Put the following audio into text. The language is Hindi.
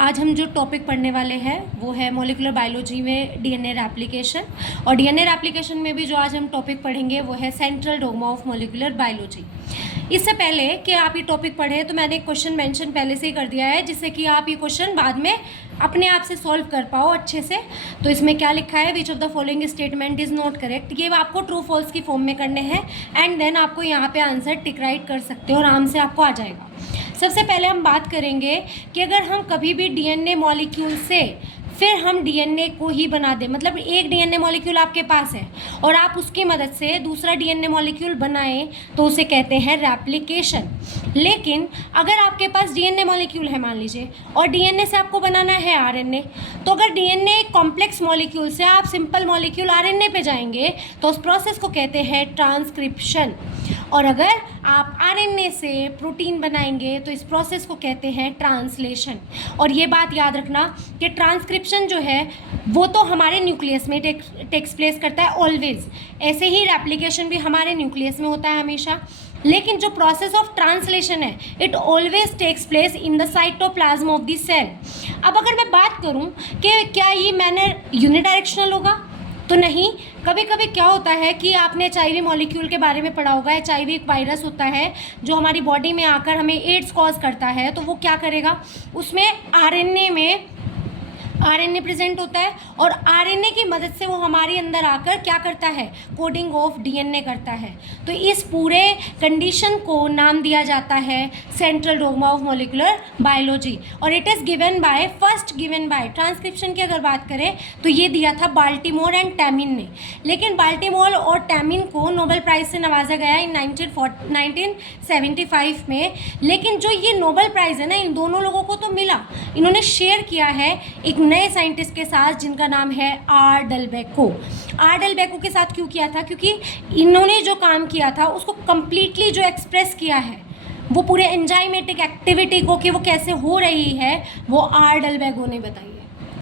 आज हम जो टॉपिक पढ़ने वाले हैं वो है मॉलिक्यूलर बायोलॉजी में डीएनए रेप्लिकेशन। और डीएनए रेप्लिकेशन में भी जो आज हम टॉपिक पढ़ेंगे वो है central dogma of molecular biology. इससे पहले कि आप ये टॉपिक पढ़ें तो मैंने एक क्वेश्चन मेंशन पहले से ही कर दिया है, जिससे कि आप ये क्वेश्चन बाद में अपने आप से सॉल्व कर पाओ अच्छे से। तो इसमें क्या लिखा है, which of the following statement is not correct, ये आपको ट्रू फॉल्स की फॉर्म में करने हैं एंड देन आपको यहाँ पे आंसर टिक राइट कर सकते हो, आराम से आपको आ जाएगा। सबसे पहले हम बात करेंगे कि अगर हम कभी भी डीएनए मॉलिक्यूल से फिर हम डीएनए को ही बना दें, मतलब एक डीएनए मॉलिक्यूल आपके पास है और आप उसकी मदद से दूसरा डीएनए मॉलिक्यूल बनाएं तो उसे कहते हैं रेप्लिकेशन। लेकिन अगर आपके पास डीएनए मॉलिक्यूल है मान लीजिए और डीएनए से आपको बनाना है आरएनए, तो अगर डीएनए कॉम्प्लेक्स मॉलिक्यूल से आप सिंपल मॉलिक्यूल आरएनए पे जाएंगे तो उस प्रोसेस को कहते हैं ट्रांसक्रिप्शन। और अगर आप आरएनए से प्रोटीन बनाएंगे तो इस प्रोसेस को कहते हैं ट्रांसलेशन। और ये बात याद रखना कि ट्रांसक्रिप्शन जो है वो तो हमारे न्यूक्लियस में टेक्स प्लेस करता है ऑलवेज, ऐसे ही रेप्लिकेशन भी हमारे न्यूक्लियस में होता है हमेशा। लेकिन जो प्रोसेस ऑफ ट्रांसलेशन है it always takes place in the cytoplasm of the cell. अब अगर मैं बात करूं कि क्या ये मैनर यूनिडायरेक्शनल होगा, तो नहीं। कभी कभी क्या होता है कि आपने एचआईवी मॉलिक्यूल के बारे में पढ़ा होगा। एचआईवी एक वायरस होता है जो हमारी बॉडी में आकर हमें एड्स कॉज करता है, तो वो क्या करेगा, उसमें आरएनए प्रेजेंट होता है और आरएनए की मदद से वो हमारे अंदर आकर क्या करता है, कोडिंग ऑफ डीएनए करता है। तो इस पूरे कंडीशन को नाम दिया जाता है central dogma of molecular biology. और it is first given by transcription की अगर बात करें तो ये दिया था बाल्टीमोर एंड टैमिन ने। लेकिन बाल्टीमोर और टैमिन को नोबेल प्राइज़ से नवाजा गया इन 1975 में। लेकिन जो ये नोबेल प्राइज़ है ना, इन दोनों लोगों को तो मिला, इन्होंने शेयर किया है एक नए साइंटिस्ट के साथ जिनका नाम है आर डेल्बेको। आर डेल्बेको के साथ क्यों किया था, क्योंकि इन्होंने जो काम किया था उसको कम्प्लीटली जो एक्सप्रेस किया है वो पूरे एंजाइमेटिक एक्टिविटी को कि वो कैसे हो रही है वो आर डेल्बेको ने बताई है।